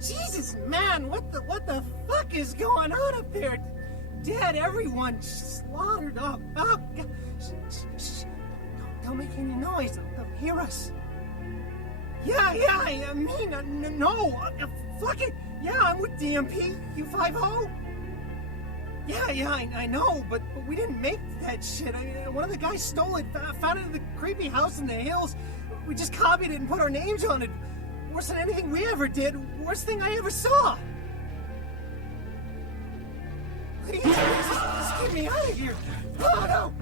Jesus, man, what the fuck is going on up there? Dead, everyone slaughtered. Oh, God. Shh. Don't make any noise. They'll hear us. Yeah, I mean, no. Fuck it. Yeah, I'm with DMP. You 5-0? Yeah, I know, but we didn't make that shit. One of the guys stole it, found it in the creepy house in the hills. We just copied it and put our names on it. Worse than anything we ever did. Worst thing I ever saw. Please, just get me out of here. Oh, no.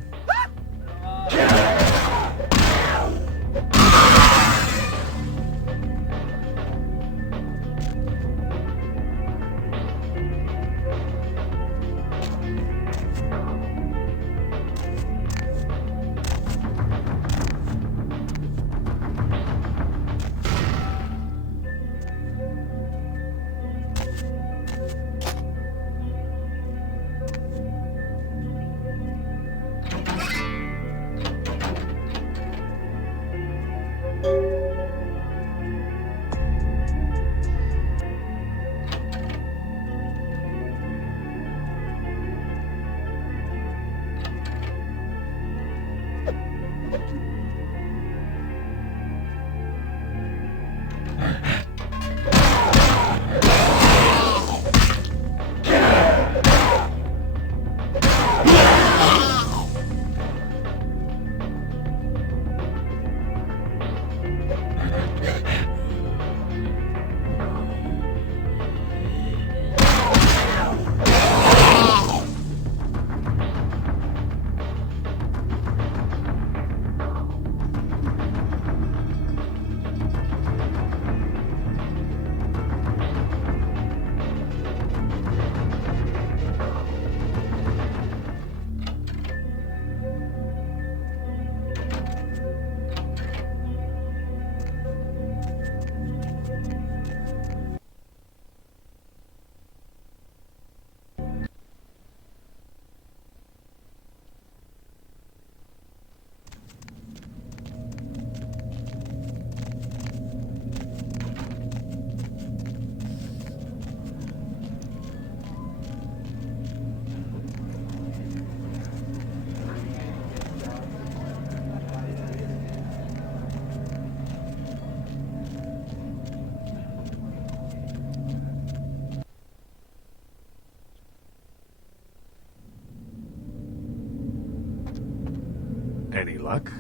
Any luck?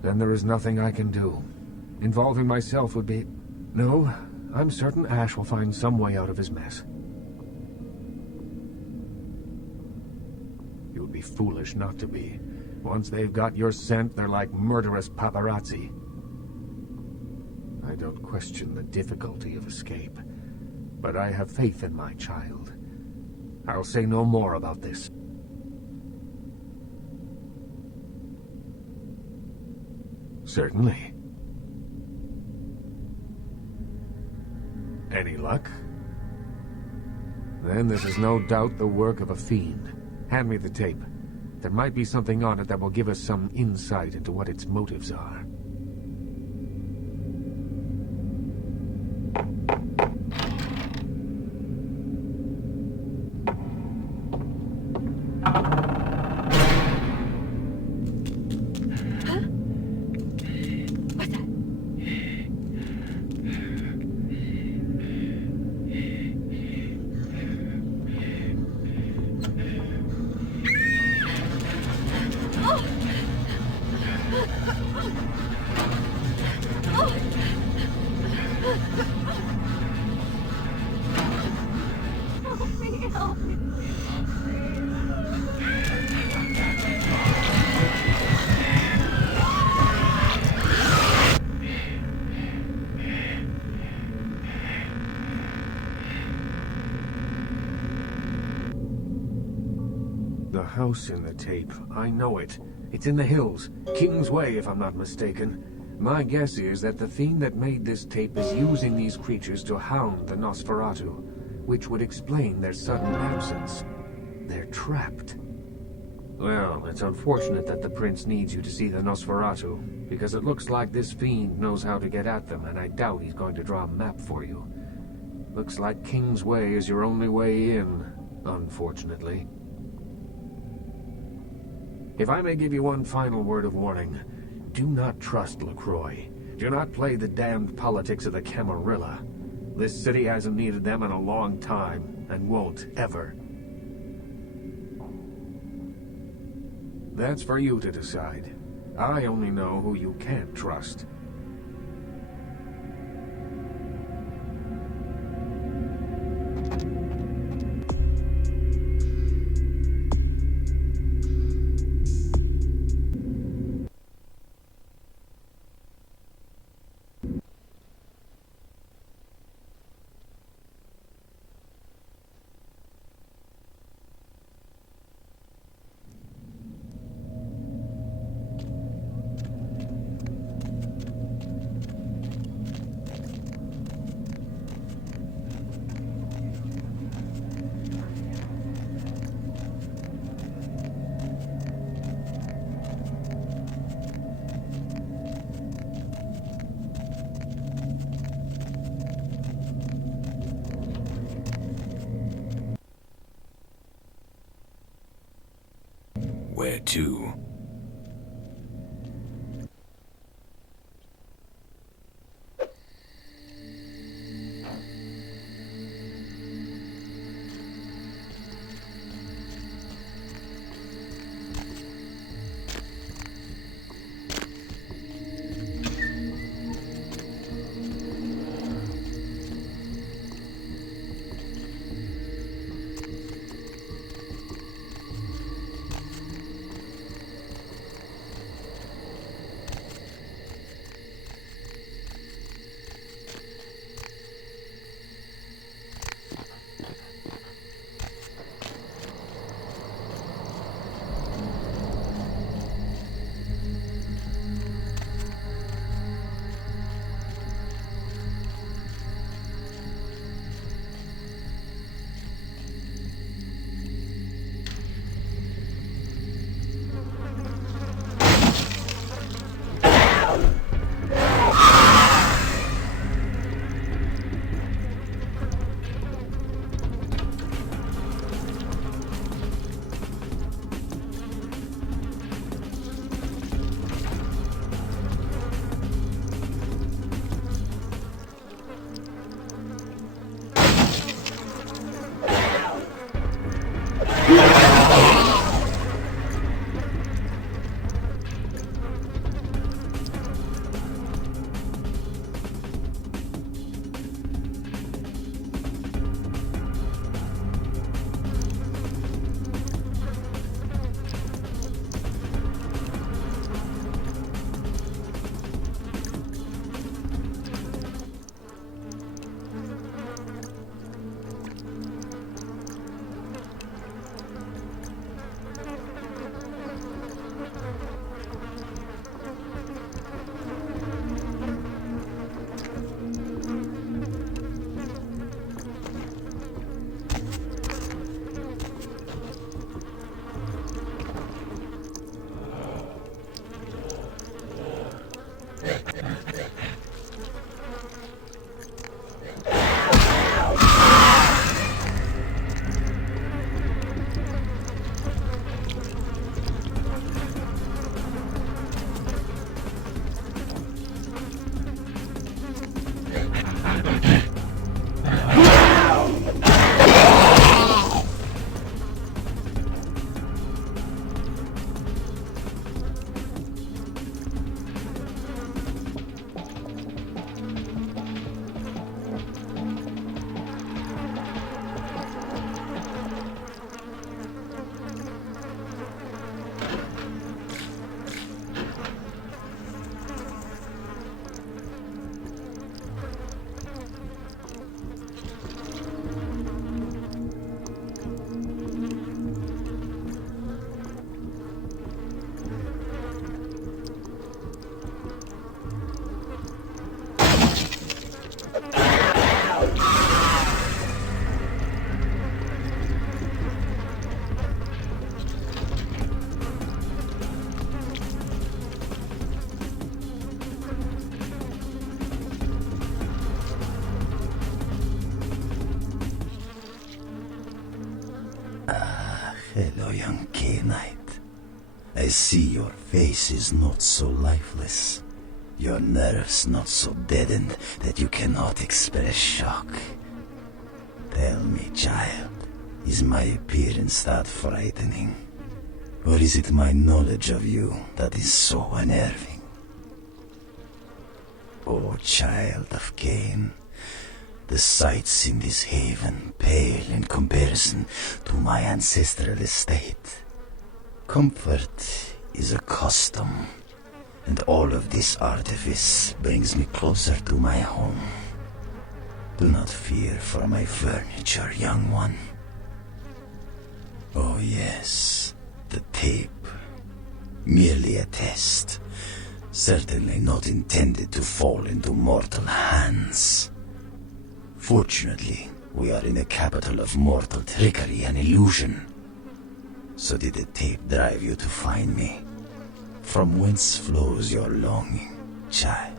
Then there is nothing I can do. Involving myself would be... No, I'm certain Ash will find some way out of his mess. You would be foolish not to be. Once they've got your scent, they're like murderous paparazzi. I don't question the difficulty of escape, but I have faith in my child. I'll say no more about this. Certainly. Any luck? Then this is no doubt the work of a fiend. Hand me the tape. There might be something on it that will give us some insight into what its motives are. The house in the tape. I know it. It's in the hills. King's Way, if I'm not mistaken. My guess is that the fiend that made this tape is using these creatures to hound the Nosferatu, which would explain their sudden absence. They're trapped. Well, it's unfortunate that the prince needs you to see the Nosferatu, because it looks like this fiend knows how to get at them, and I doubt he's going to draw a map for you. Looks like King's Way is your only way in, unfortunately. If I may give you one final word of warning, do not trust LaCroix. Do not play the damned politics of the Camarilla. This city hasn't needed them in a long time, and won't, ever. That's for you to decide. I only know who you can't trust. Where to? Hello, young K-Knight. I see your face is not so lifeless. Your nerves not so deadened that you cannot express shock. Tell me, child, is my appearance that frightening? Or is it my knowledge of you that is so unnerving? Oh, child of Cain, the sights in this haven pale in comparison to my ancestral estate. Comfort is a custom, and all of this artifice brings me closer to my home. Do not fear for my furniture, young one. Oh yes, the tape. Merely a test. Certainly not intended to fall into mortal hands. Fortunately, we are in the capital of mortal trickery and illusion. So did the tape drive you to find me? From whence flows your longing, child?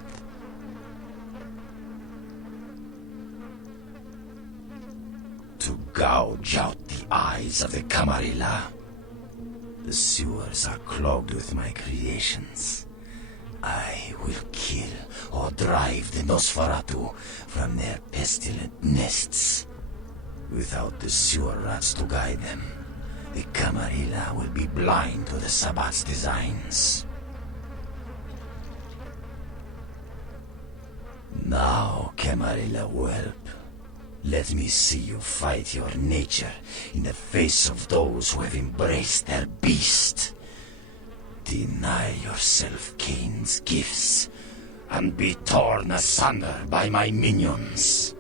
To gouge out the eyes of the Gangrel'a. The sewers are clogged with my creations. I will kill or drive the Nosferatu from their pestilent nests. Without the sewer rats to guide them, the Gangrel'a will be blind to the Sabbat's designs. Now, Gangrel'a whelp, let me see you fight your nature in the face of those who have embraced their beast. Deny yourself Cain's gifts and be torn asunder by my minions.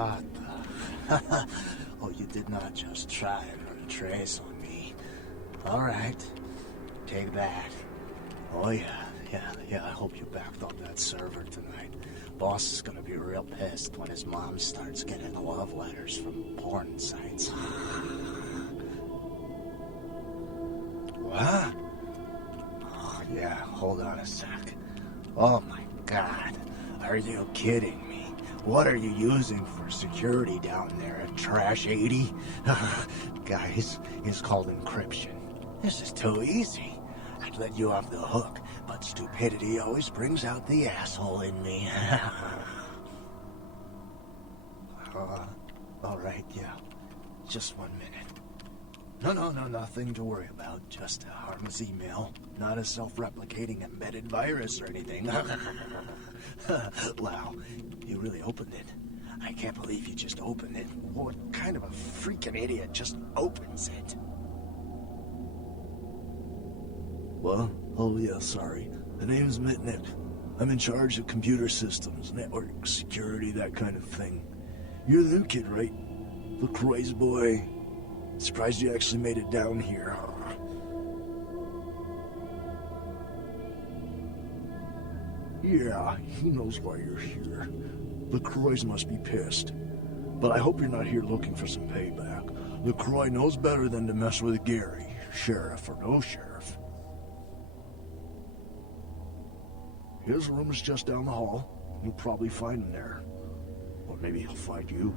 What the? Oh, you did not just try and run a trace on me. All right, take that. Oh yeah, I hope you backed up that server tonight. Boss is gonna be real pissed when his mom starts getting love letters from porn sites. What? Oh yeah, hold on a sec. Oh my god, are you kidding me? What are you using for security down there at Trash 80? Guys, it's called encryption. This is too easy. I'd let you off the hook, but stupidity always brings out the asshole in me. Alright, yeah. Just 1 minute. No, nothing to worry about. Just a harmless email. Not a self-replicating embedded virus or anything. Wow, you really opened it. I can't believe you just opened it. What kind of a freaking idiot just opens it? What? Oh yeah, sorry. The name's Mitnick. I'm in charge of computer systems, network security, that kind of thing. You're the new kid, right? LaCroix's boy. Surprised you actually made it down here. Yeah, he knows why you're here. LaCroix must be pissed. But I hope you're not here looking for some payback. LaCroix knows better than to mess with Gary, sheriff or no sheriff. His room is just down the hall. You'll probably find him there. Or maybe he'll find you.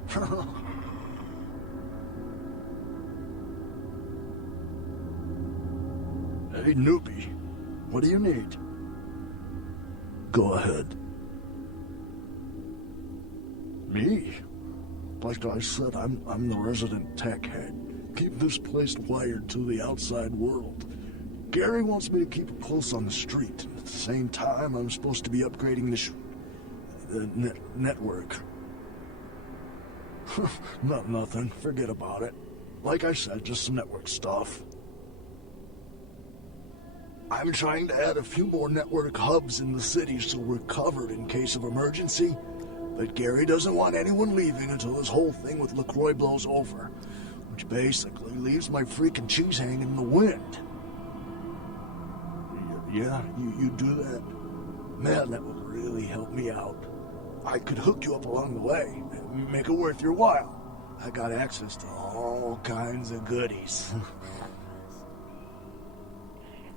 Hey, newbie. What do you need? Go ahead. Me? Like I said, I'm the resident tech head. Keep this place wired to the outside world. Gary wants me to keep it close on the street. At the same time, I'm supposed to be upgrading the network. Nothing. Forget about it. Like I said, just some network stuff. I'm trying to add a few more network hubs in the city so we're covered in case of emergency. But Gary doesn't want anyone leaving until this whole thing with LaCroix blows over. Which basically leaves my freaking cheese hanging in the wind. Yeah, you do that? Man, that would really help me out. I could hook you up along the way, make it worth your while. I got access to all kinds of goodies.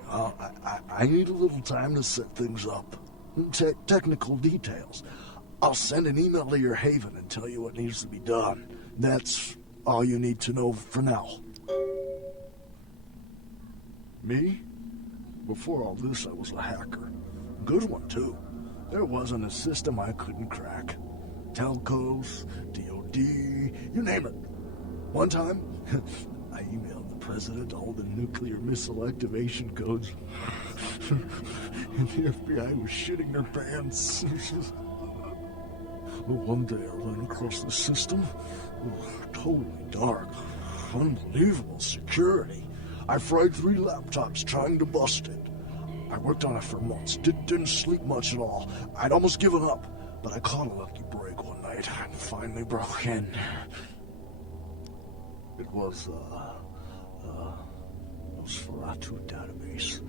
I need a little time to set things up. Technical details. I'll send an email to your haven and tell you what needs to be done. That's all you need to know for now. Me? Before all this, I was a hacker. Good one, too. There wasn't a system I couldn't crack. Telcos, DOD, you name it. One time, I emailed the president all the nuclear missile activation codes. And the FBI was shitting their pants. One day I ran across the system. Totally dark. Unbelievable security. I fried 3 laptops trying to bust it. I worked on it for months. Didn't sleep much at all. I'd almost given up, but I caught a lucky break one night and finally broke in. It was Nosferatu database.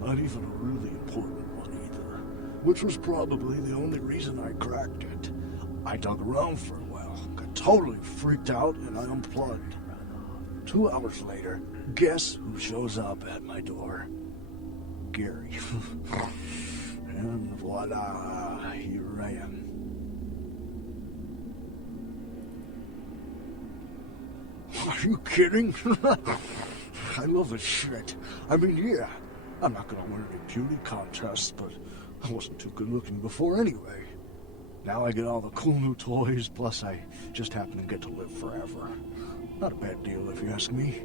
Not even a really important one either. Which was probably the only reason I cracked it. I dug around for a while, got totally freaked out, and I unplugged. 2 hours later, guess who shows up at my door? Gary. And voila, here I am. Are you kidding? I love this shit. I mean, yeah, I'm not gonna win any beauty contests, but I wasn't too good looking before anyway. Now I get all the cool new toys, plus I just happen to get to live forever. Not a bad deal if you ask me.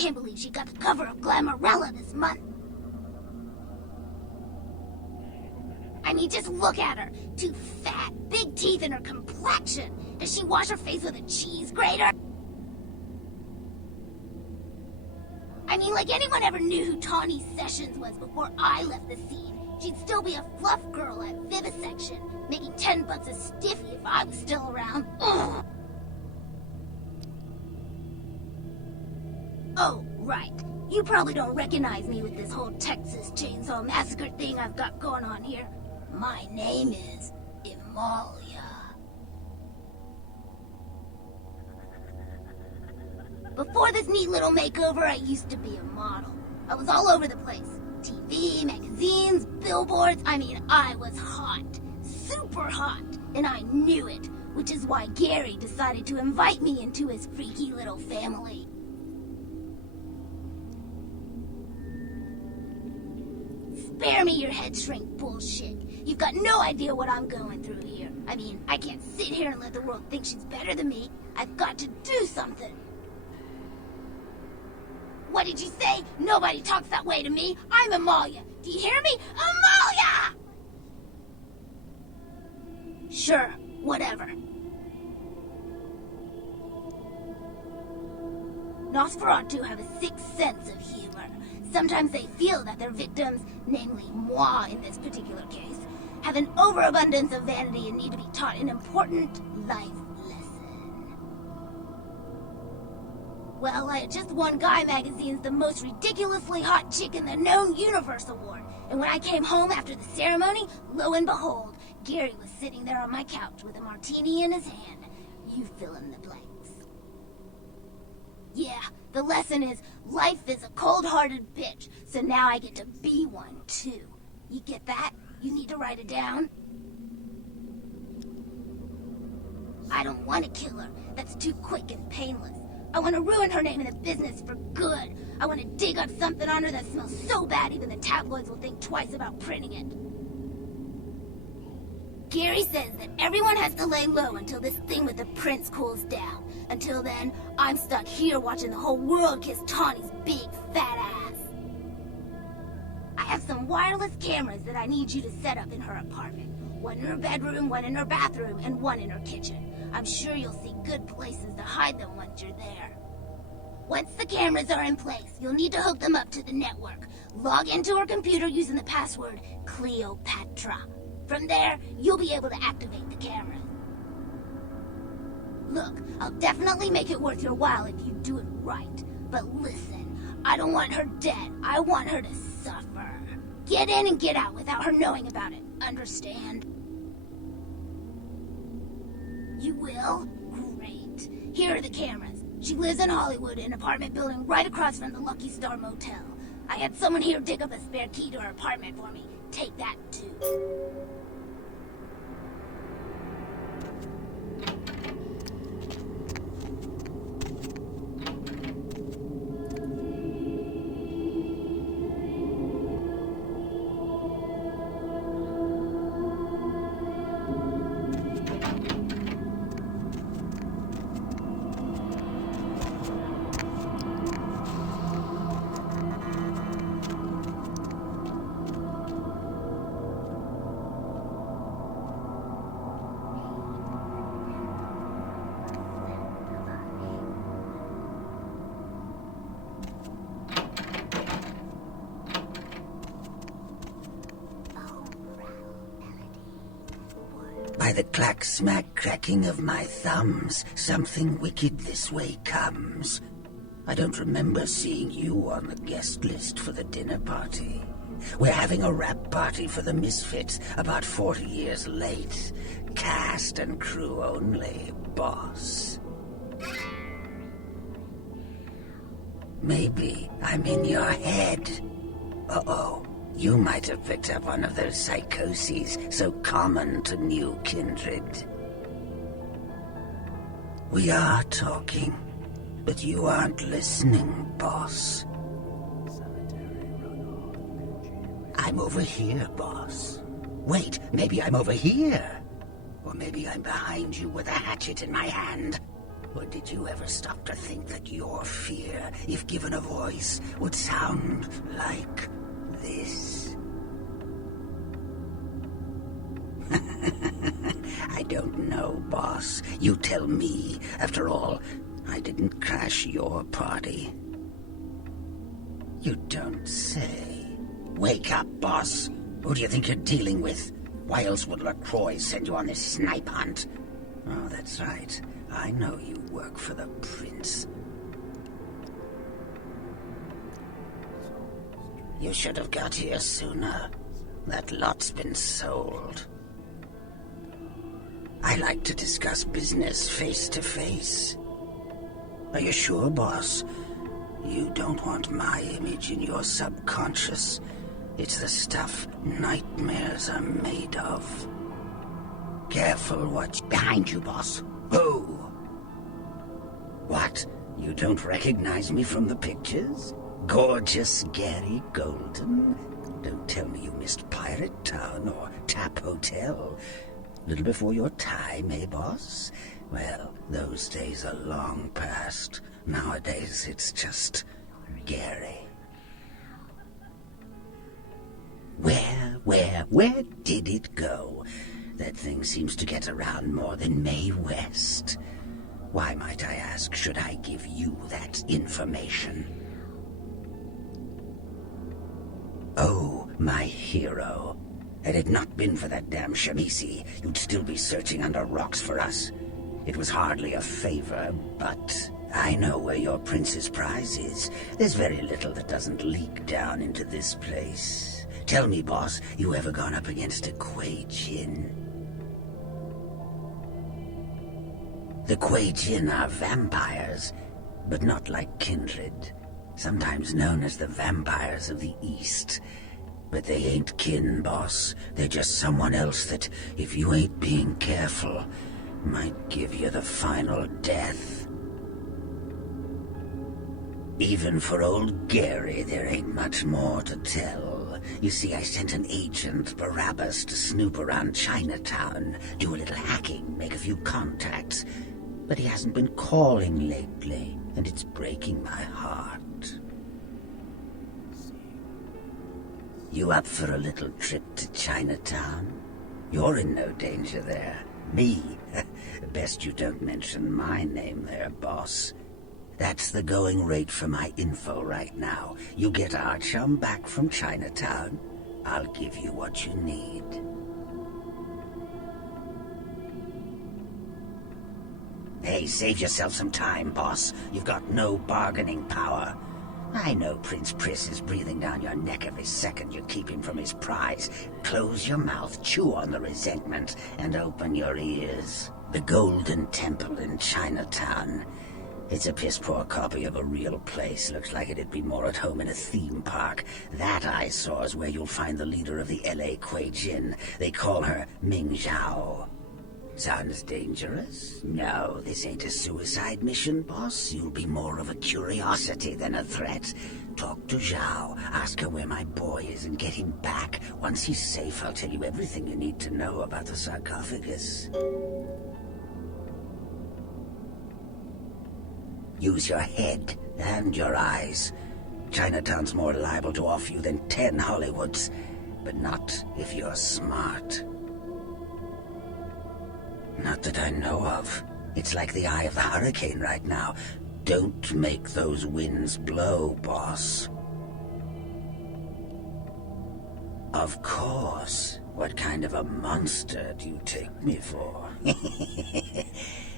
can't believe she got the cover of Glamorella this month. I mean, just look at her. Too fat, big teeth, and her complexion. Does she wash her face with a cheese grater? I mean, like anyone ever knew who Tawny Sessions was before I left the scene, she'd still be a fluff girl at Vivisection, making $10 a stiffy if I was still around. Ugh. Oh, right. You probably don't recognize me with this whole Texas Chainsaw Massacre thing I've got going on here. My name is Amalia. Before this neat little makeover, I used to be a model. I was all over the place. TV, magazines, billboards. I mean, I was hot. Super hot. And I knew it, which is why Gary decided to invite me into his freaky little family. Spare me your head shrink bullshit. You've got no idea what I'm going through here. I mean, I can't sit here and let the world think she's better than me. I've got to do something. What did you say? Nobody talks that way to me. I'm Amalia. Do you hear me? Amalia! Sure, whatever. Nosferatu have a sixth sense of humor. Sometimes they feel that their victims, namely moi in this particular case, have an overabundance of vanity and need to be taught an important life lesson. Well, I had just won Guy Magazine's The Most Ridiculously Hot Chick in the Known Universe Award, and when I came home after the ceremony, lo and behold, Gary was sitting there on my couch with a martini in his hand. You fill in the blanks. Yeah, the lesson is, life is a cold-hearted bitch, so now I get to be one, too. You get that? You need to write it down? I don't want to kill her. That's too quick and painless. I want to ruin her name in the business for good. I want to dig up something on her that smells so bad even the tabloids will think twice about printing it. Gary says that everyone has to lay low until this thing with the prince cools down. Until then, I'm stuck here watching the whole world kiss Tawny's big fat ass. I have some wireless cameras that I need you to set up in her apartment. One in her bedroom, one in her bathroom, and one in her kitchen. I'm sure you'll see good places to hide them once you're there. Once the cameras are in place, you'll need to hook them up to the network. Log into her computer using the password Cleopatra. From there, you'll be able to activate the cameras. Look, I'll definitely make it worth your while if you do it right. But listen, I don't want her dead. I want her to suffer. Get in and get out without her knowing about it. Understand? You will? Great. Here are the cameras. She lives in Hollywood in an apartment building right across from the Lucky Star Motel. I had someone here dig up a spare key to her apartment for me. Take that, too. By the clack-smack cracking of my thumbs, something wicked this way comes. I don't remember seeing you on the guest list for the dinner party. We're having a wrap party for the Misfits, about 40 years late. Cast and crew only, boss. Maybe I'm in your head. Uh-oh. You might have picked up one of those psychoses so common to new kindred. We are talking, but you aren't listening, boss. I'm over here, boss. Wait, maybe I'm over here. Or maybe I'm behind you with a hatchet in my hand. Or did you ever stop to think that your fear, if given a voice, would sound like this? I don't know, boss. You tell me. After all, I didn't crash your party. You don't say. Wake up, boss. Who do you think you're dealing with? Why else would LaCroix send you on this snipe hunt? Oh, that's right. I know you work for the prince. You should have got here sooner. That lot's been sold. I like to discuss business face to face. Are you sure, boss? You don't want my image in your subconscious. It's the stuff nightmares are made of. Careful what's behind you, boss. Who? What? You don't recognize me from the pictures? Gorgeous Gary Golden? Don't tell me you missed Pirate Town or Tap Hotel. Little before your time, eh, boss? Well, those days are long past. Nowadays, it's just Gary. Where did it go? That thing seems to get around more than Mae West. Why, might I ask, should I give you that information? Oh, my hero. Had it not been for that damn Shamisi, you'd still be searching under rocks for us. It was hardly a favor, but I know where your prince's prize is. There's very little that doesn't leak down into this place. Tell me, boss, you ever gone up against a Kuei Jin? The Kuei Jin are vampires, but not like kindred. Sometimes known as the vampires of the East. But they ain't kin, boss. They're just someone else that, if you ain't being careful, might give you the final death. Even for old Gary, there ain't much more to tell. You see, I sent an agent, Barabbas, to snoop around Chinatown, do a little hacking, make a few contacts. But he hasn't been calling lately, and it's breaking my heart. You up for a little trip to Chinatown? You're in no danger there. Me? Best you don't mention my name there, boss. That's the going rate for my info right now. You get our chum back from Chinatown, I'll give you what you need. Hey, save yourself some time, boss. You've got no bargaining power. I know Prince Priss is breathing down your neck every second you keep him from his prize. Close your mouth, chew on the resentment, and open your ears. The Golden Temple in Chinatown. It's a piss-poor copy of a real place. Looks like it'd be more at home in a theme park. That I saw is where you'll find the leader of the L.A. Kuei Jin. They call her Ming Zhao. Sounds dangerous? No, this ain't a suicide mission, boss. You'll be more of a curiosity than a threat. Talk to Zhao, ask her where my boy is, and get him back. Once he's safe, I'll tell you everything you need to know about the sarcophagus. Use your head and your eyes. Chinatown's more liable to off you than 10 Hollywoods, but not if you're smart. Not that I know of. It's like the eye of the hurricane right now. Don't make those winds blow, boss. Of course. What kind of a monster do you take me for?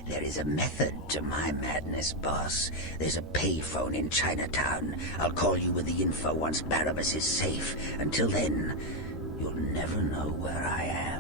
There is a method to my madness, boss. There's a payphone in Chinatown. I'll call you with the info once Barabbas is safe. Until then, you'll never know where I am.